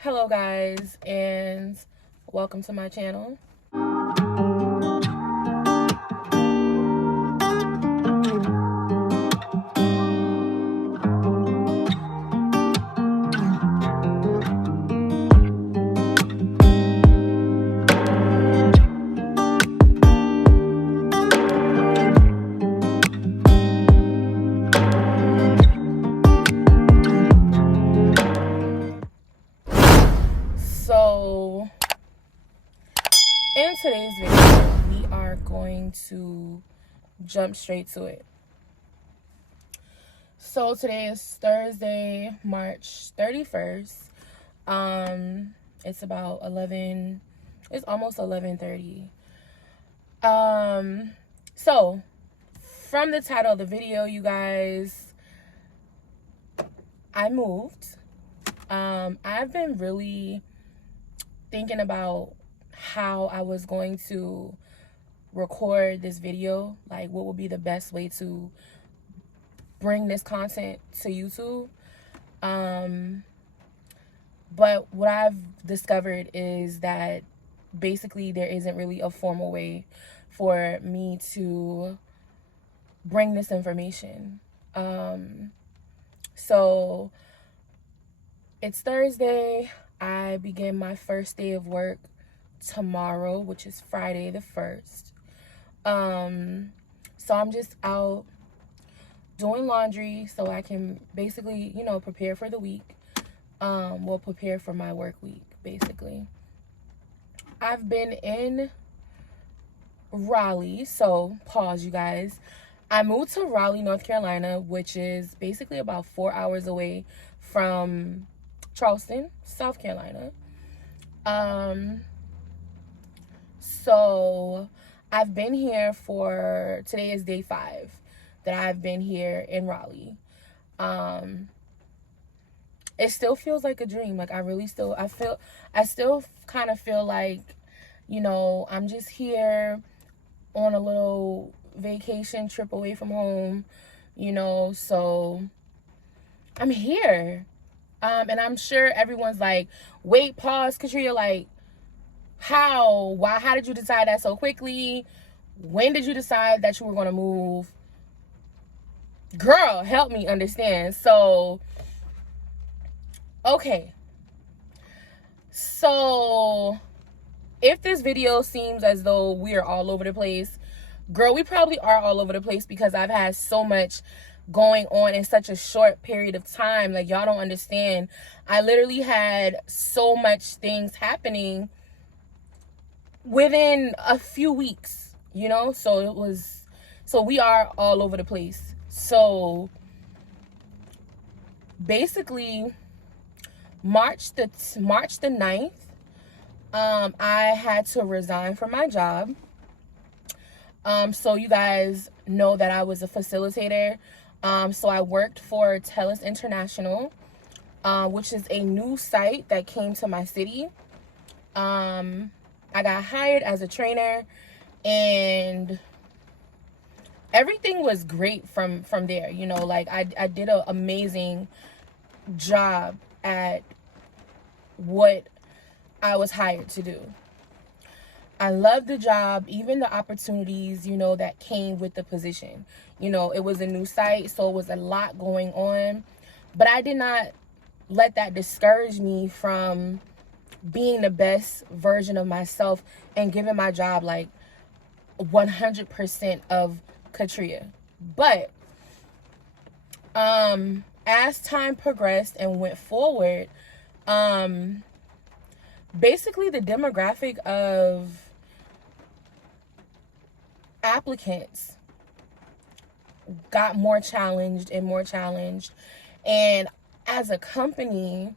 Hello guys, and welcome to my channel. So in today's video, we are going to jump straight to it. So today is Thursday, March 31st. It's about 11, it's almost 11:30. So from the title of the video, you guys, I moved. I've been really thinking about how I was going to record this video, like what would be the best way to bring this content to YouTube. But what I've discovered is that basically there isn't really a formal way for me to bring this information. So it's Thursday. I begin my first day of work tomorrow, which is Friday the 1st. So I'm just out doing laundry so I can basically, prepare for the week. Prepare for my work week, basically. I've been in Raleigh, so pause, you guys. I moved to Raleigh, North Carolina, which is basically about 4 hours away from Charleston, South Carolina. So I've been here today is day 5 that I've been here in Raleigh. It still feels like a dream. Like I still kind of feel like, I'm just here on a little vacation trip away from home, so I'm here. And I'm sure everyone's like, wait, pause, Katria, like, how did you decide that so quickly? When did you decide that you were going to move? Girl, help me understand. So, okay. So, if this video seems as though we are all over the place, girl, we probably are all over the place because I've had so much going on in such a short period of time. Like, y'all don't understand. I literally had so much things happening within a few weeks, so we are all over the place. So basically March the 9th, I had to resign from my job. So you guys know that I was a facilitator. So I worked for TELUS International, which is a new site that came to my city. I got hired as a trainer, and everything was great from there. Like I did an amazing job at what I was hired to do. I loved the job, even the opportunities, that came with the position. It was a new site, so it was a lot going on. But I did not let that discourage me from being the best version of myself and giving my job like 100% of Katria. But as time progressed and went forward, basically the demographic of applicants got more challenged and more challenged. And as a company,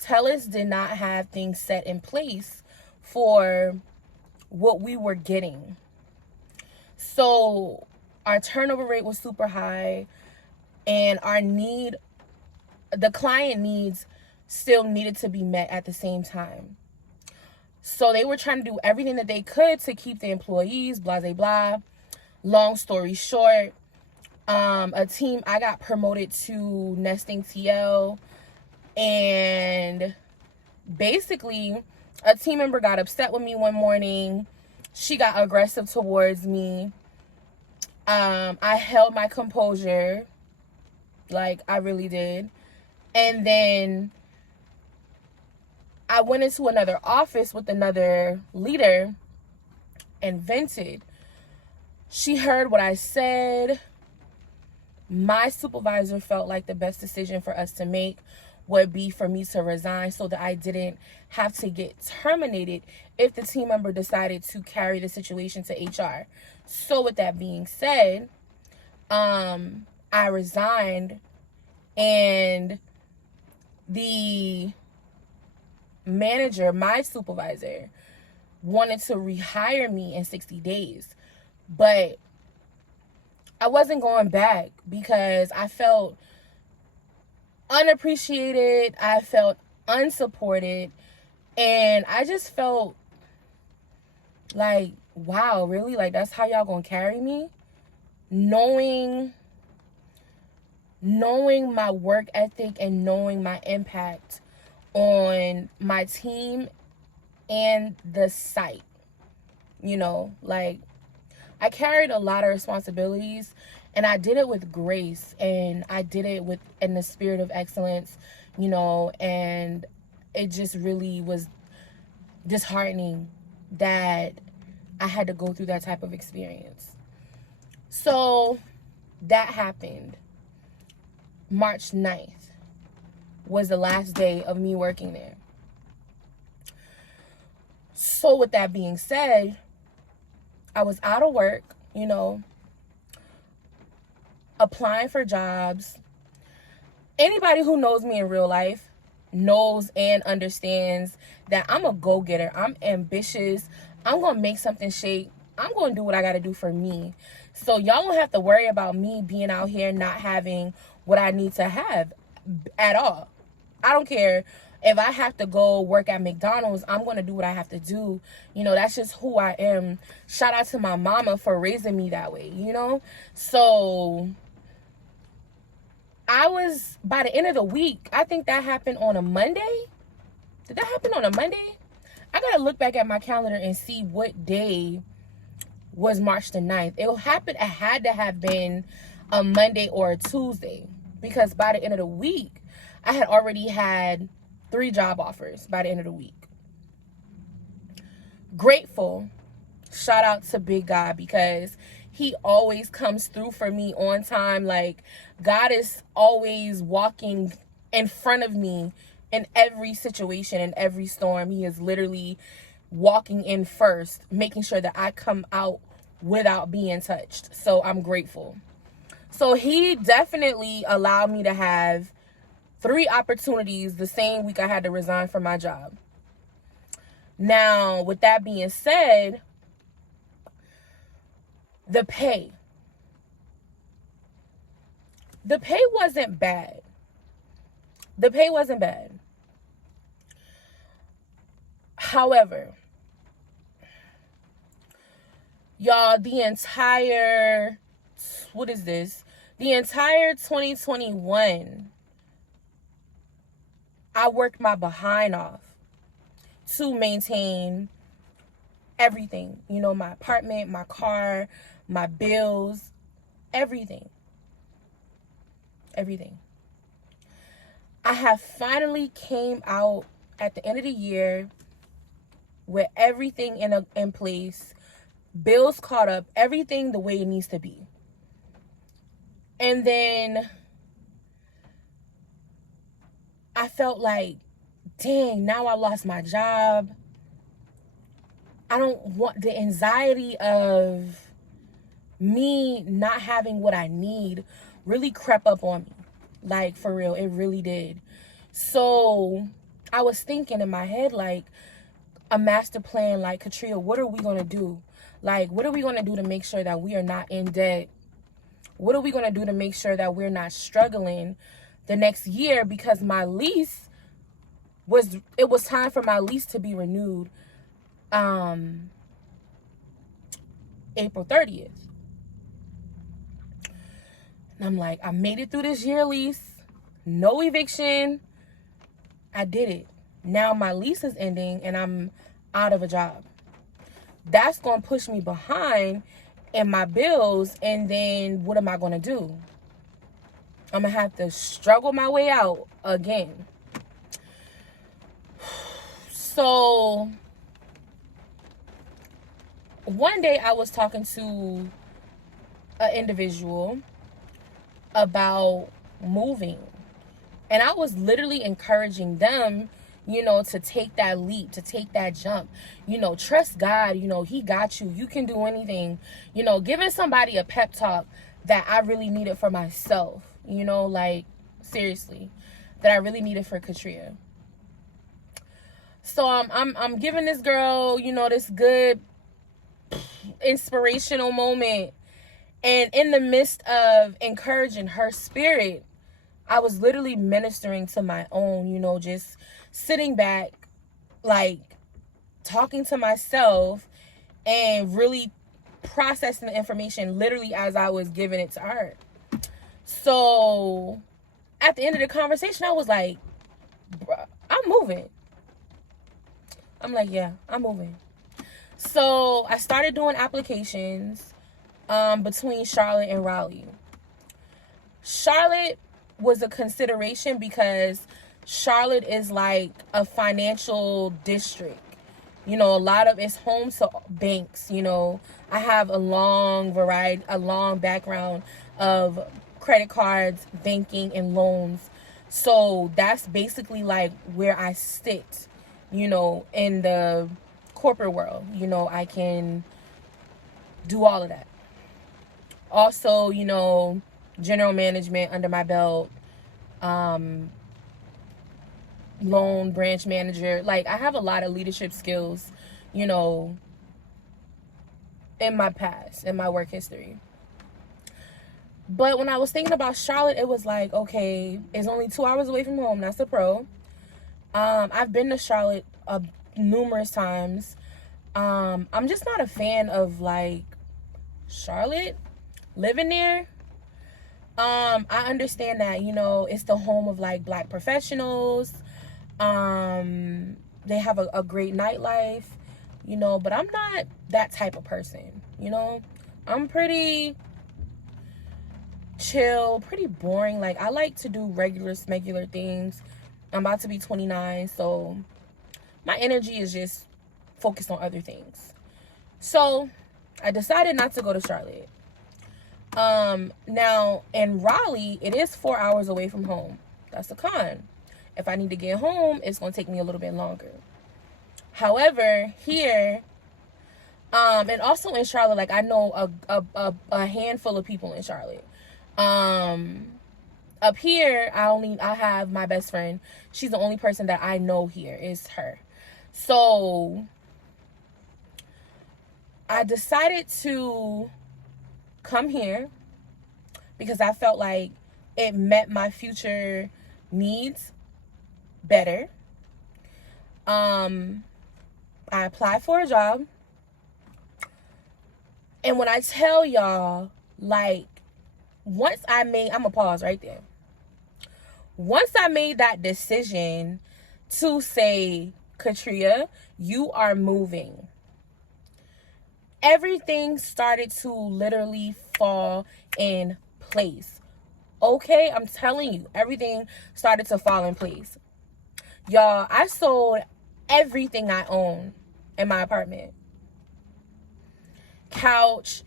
TELUS did not have things set in place for what we were getting. So our turnover rate was super high, and the client needs still needed to be met at the same time. So they were trying to do everything that they could to keep the employees, blah, blah, blah. Long story short, I got promoted to nesting TL, and basically, a team member got upset with me one morning. She got aggressive towards me. I held my composure, like I really did. And then I went into another office with another leader and vented. She heard what I said. My supervisor felt like the best decision for us to make would be for me to resign so that I didn't have to get terminated if the team member decided to carry the situation to HR. So with that being said, I resigned, and the manager, my supervisor, wanted to rehire me in 60 days. But I wasn't going back because I felt unappreciated. I felt unsupported. And I just felt like, wow, really? Like, that's how y'all gonna carry me? Knowing my work ethic and knowing my impact on my team and the site. You know, like, I carried a lot of responsibilities, and I did it with grace, and I did it in the spirit of excellence, you know, and it just really was disheartening that I had to go through that type of experience. So that happened. March 9th was the last day of me working there. So with that being said, I was out of work, you know, applying for jobs. Anybody who knows me in real life knows and understands that I'm a go-getter. I'm ambitious. I'm going to make something shake. I'm going to do what I got to do for me. So y'all don't have to worry about me being out here not having what I need to have at all. I don't care. If I have to go work at McDonald's, I'm going to do what I have to do. You know, that's just who I am. Shout out to my mama for raising me that way, you know? So I was, by the end of the week, I think that happened on a Monday. Did that happen on a Monday? I got to look back at my calendar and see what day was March the 9th. It had to have been a Monday or a Tuesday, because by the end of the week, I had already had 3 job offers by the end of the week. Grateful. Shout out to Big God, because he always comes through for me on time. Like, God is always walking in front of me in every situation, in every storm. He is literally walking in first, making sure that I come out without being touched. So I'm grateful. So he definitely allowed me to have 3 opportunities the same week I had to resign from my job. Now, with that being said, the pay wasn't bad. The pay wasn't bad. However, y'all, the entire 2021, I worked my behind off to maintain everything. You know, my apartment, my car, my bills, everything. Everything. I have finally came out at the end of the year with everything in place, bills caught up, everything the way it needs to be. And then I felt like, dang, now I lost my job. I don't want the anxiety of me not having what I need really crept up on me. Like, for real, it really did. So I was thinking in my head, like, a master plan, like, Katria, what are we going to do? Like, what are we going to do to make sure that we are not in debt? What are we going to do to make sure that we're not struggling the next year? Because my lease it was time for my lease to be renewed April 30th. And I'm like, I made it through this year lease. No eviction. I did it. Now my lease is ending and I'm out of a job. That's going to push me behind in my bills. And then what am I going to do? I'm going to have to struggle my way out again. So one day I was talking to an individual about moving. And I was literally encouraging them, to take that leap, to take that jump, trust God, he got you. You can do anything, giving somebody a pep talk that I really needed for myself, like seriously, that I really needed for Katria. So I'm giving this girl, this good inspirational moment. And in the midst of encouraging her spirit, I was literally ministering to my own, just sitting back, like talking to myself and really processing the information literally as I was giving it to her. So at the end of the conversation, I was like, bruh, I'm moving. I'm like, yeah, I'm moving. So I started doing applications between Charlotte and Raleigh. Charlotte was a consideration because Charlotte is like a financial district. A lot of it's home to banks. I have a long background of credit cards, banking, and loans. So that's basically like where I sit, in the corporate world. I can do all of that. Also, general management under my belt, loan branch manager. Like, I have a lot of leadership skills, in my past, in my work history. But when I was thinking about Charlotte, it was like, okay, it's only 2 hours away from home. That's a pro. I've been to Charlotte numerous times. I'm just not a fan of like Charlotte, living there. I understand that, it's the home of like Black professionals. They have a great nightlife, but I'm not that type of person. I'm pretty chill, pretty boring. Like, I like to do regular things. I'm about to be 29, so my energy is just focused on other things. So I decided not to go to Charlotte. Now in Raleigh, it is 4 hours away from home. That's a con. If I need to get home, it's going to take me a little bit longer. However, here, and also in Charlotte, like, I know a handful of people in Charlotte. Up here, I have my best friend. She's the only person that I know here is her. So I decided to come here because I felt like it met my future needs better. I applied for a job. And when I tell y'all, like, once I'm gonna pause right there. Once I made that decision to say, Katria, you are moving, everything started to literally fall in place. Okay, I'm telling you, everything started to fall in place. Y'all, I sold everything I own in my apartment. Couch,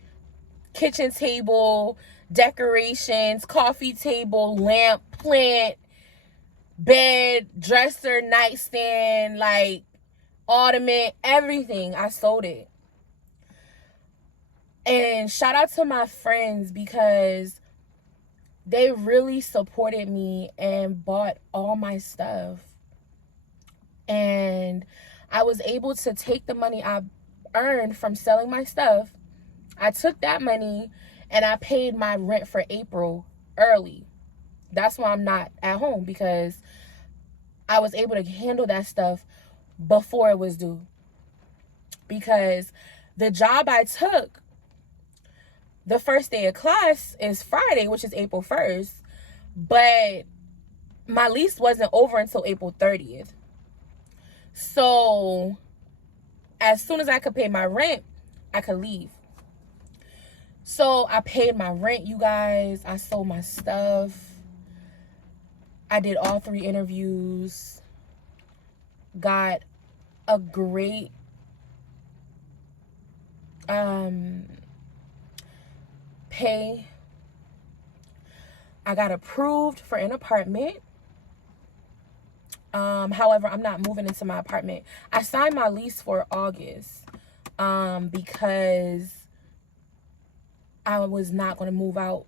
kitchen table, decorations, coffee table, lamp, plant, bed, dresser, nightstand, like ottoman, everything. I sold it. And shout out to my friends because they really supported me and bought all my stuff. And I was able to take the money I earned from selling my stuff. I took that money and I paid my rent for April early. That's why I'm not at home, because I was able to handle that stuff before it was due. Because the job I took, the first day of class is Friday, which is April 1st. But my lease wasn't over until April 30th. So as soon as I could pay my rent, I could leave. So I paid my rent, you guys. I sold my stuff. I did all 3 interviews. Got a great pay. I got approved for an apartment. However, I'm not moving into my apartment. I signed my lease for August because I was not going to move out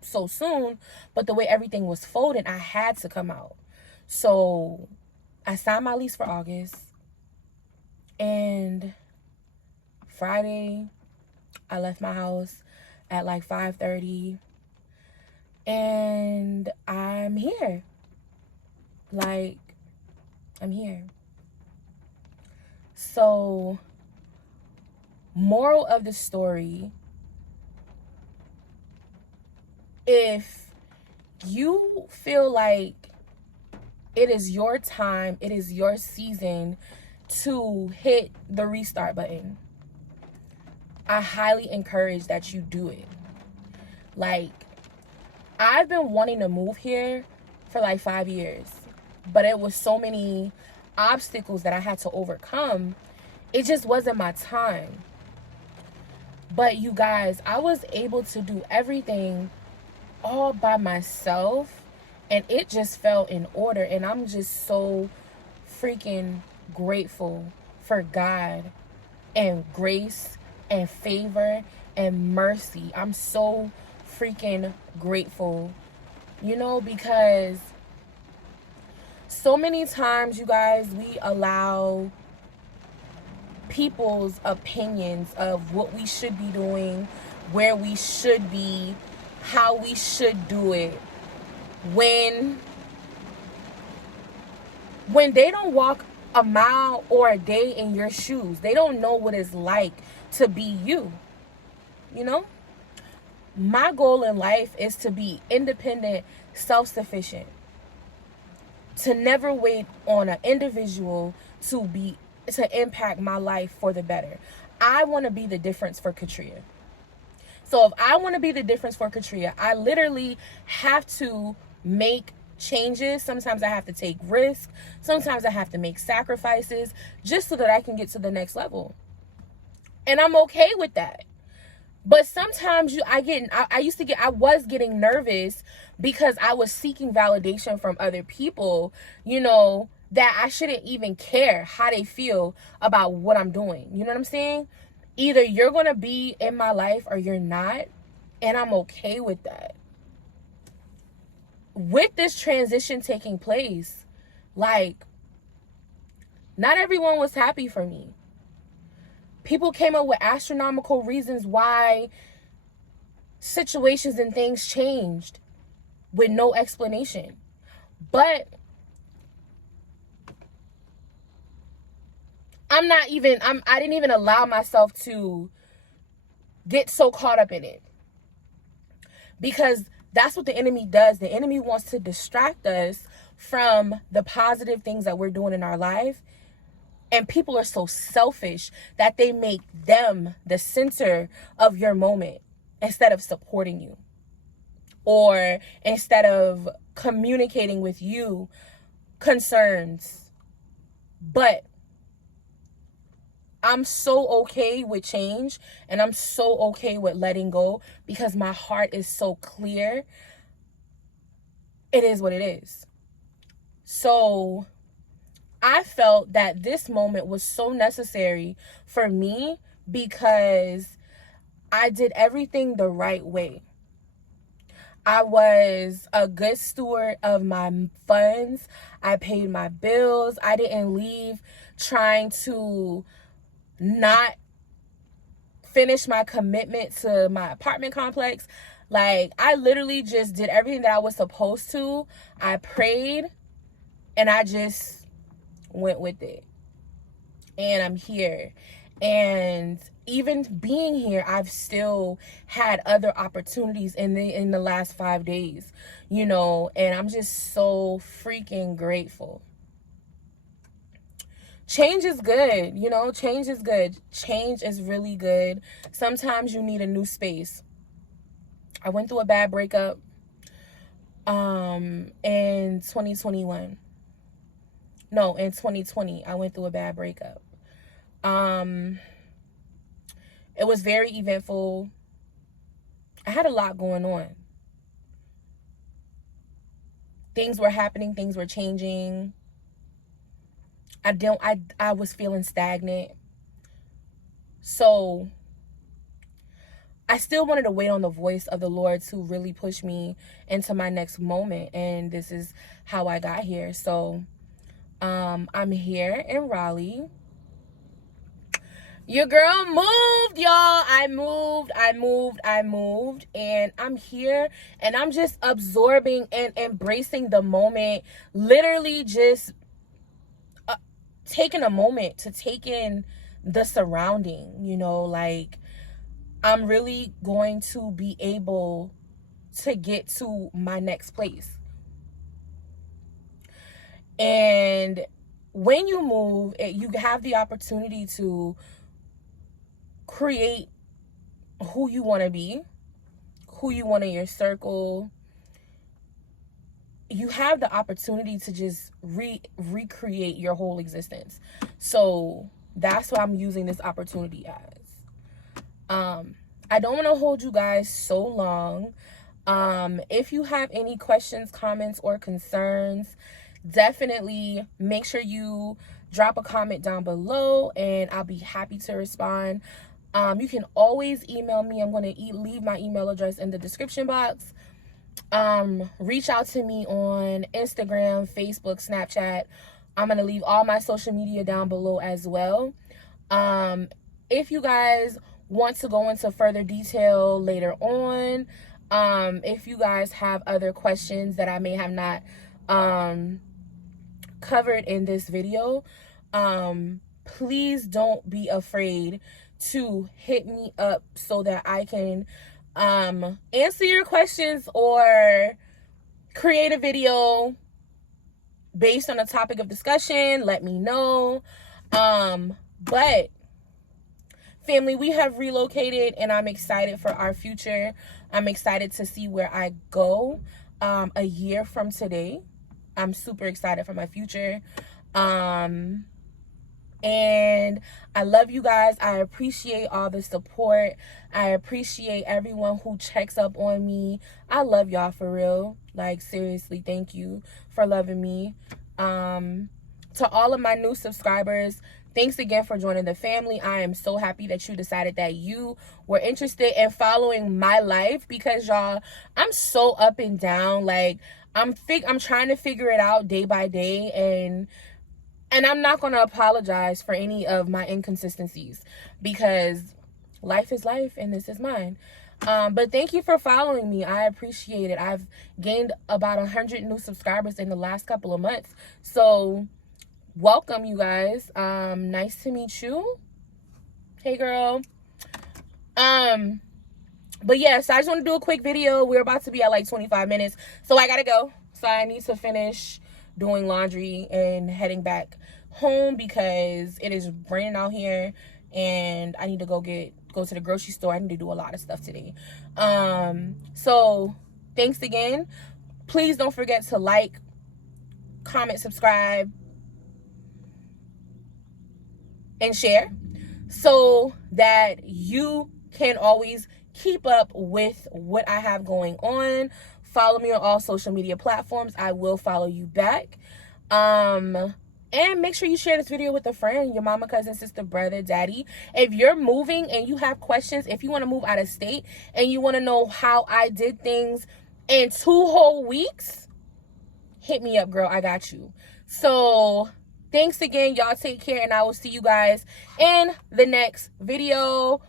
so soon, but the way everything was folding, I had to come out. So I signed my lease for August, and Friday I left my house at like 5:30, and I'm here. Like, I'm here. So, moral of the story, if you feel like it is your time, it is your season to hit the restart button, I highly encourage that you do it. Like, I've been wanting to move here for like 5 years, but it was so many obstacles that I had to overcome. It just wasn't my time. But you guys, I was able to do everything all by myself, and it just fell in order. And I'm just so freaking grateful for God and grace and favor and mercy. I'm so freaking grateful, you know, because so many times, you guys, we allow people's opinions of what we should be doing, where we should be, how we should do it, when they don't walk a mile or a day in your shoes. They don't know what it's like to be you, you know? My goal in life is to be independent, self-sufficient, to never wait on an individual to impact my life for the better. I want to be the difference for Katria. So if I want to be the difference for Katria, I literally have to make changes. Sometimes I have to take risks. Sometimes I have to make sacrifices just so that I can get to the next level. And I'm okay with that. But sometimes I was getting nervous because I was seeking validation from other people, you know, that I shouldn't even care how they feel about what I'm doing. You know what I'm saying? Either you're going to be in my life or you're not. And I'm okay with that. With this transition taking place, like, not everyone was happy for me. People came up with astronomical reasons why situations and things changed with no explanation. But I didn't even allow myself to get so caught up in it. Because that's what the enemy does. The enemy wants to distract us from the positive things that we're doing in our life. And people are so selfish that they make them the center of your moment instead of supporting you, or instead of communicating with you concerns. But I'm so okay with change, and I'm so okay with letting go because my heart is so clear. It is what it is. So I felt that this moment was so necessary for me because I did everything the right way. I was a good steward of my funds. I paid my bills. I didn't leave trying to not finish my commitment to my apartment complex. Like, I literally just did everything that I was supposed to. I prayed and I just went with it. And I'm here. And even being here, I've still had other opportunities in the last 5 days, you know, and I'm just so freaking grateful. change is good. You know, change is good. Change is really good. Sometimes you need a new space. I went through a bad breakup in 2021. No, in 2020, I went through a bad breakup. It was very eventful. I had a lot going on. Things were happening, things were changing. I was feeling stagnant. So I still wanted to wait on the voice of the Lord to really push me into my next moment. And this is how I got here. So I'm here in Raleigh. Your girl moved, y'all. I moved. And I'm here and I'm just absorbing and embracing the moment. Literally just taking a moment to take in the surrounding, you know, like I'm really going to be able to get to my next place. And when you move, you have the opportunity to create who you want to be, who you want in your circle. You have the opportunity to just recreate your whole existence. So that's what I'm using this opportunity as. I don't want to hold you guys so long. If you have any questions, comments, or concerns, definitely make sure you drop a comment down below and I'll be happy to respond. You can always email me. I'm going to leave my email address in the description box. Reach out to me on Instagram, Facebook, Snapchat. I'm going to leave all my social media down below as well. If you guys want to go into further detail later on, if you guys have other questions that I may have not covered in this video, please don't be afraid to hit me up so that I can answer your questions or create a video based on a topic of discussion. Let me know. But family, we have relocated and I'm excited for our future. I'm excited to see where I go a year from today. I'm super excited for my future. And I love you guys. I appreciate all the support. I appreciate everyone who checks up on me. I love y'all for real. Like, seriously, thank you for loving me. To all of my new subscribers, thanks again for joining the family. I am so happy that you decided that you were interested in following my life, because y'all, I'm so up and down. Like, I'm trying to figure it out day by day, and I'm not going to apologize for any of my inconsistencies, because life is life and this is mine. But thank you for following me. I appreciate it. I've gained about 100 new subscribers in the last couple of months. So welcome, you guys. Nice to meet you. Hey, girl. But yeah, so I just want to do a quick video. We're about to be at like 25 minutes. So I got to go. So I need to finish doing laundry and heading back home because it is raining out here and I need to go to the grocery store. I need to do a lot of stuff today. So thanks again. Please don't forget to like, comment, subscribe, and share so that you can always keep up with what I have going on. Follow me on all social media platforms. I will follow you back. And make sure you share this video with a friend, your mama, cousin, sister, brother, daddy. If you're moving and you have questions, if you want to move out of state and you want to know how I did things in 2 whole weeks, hit me up, girl. I got you. So thanks again. Y'all take care, and I will see you guys in the next video.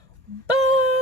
Bye.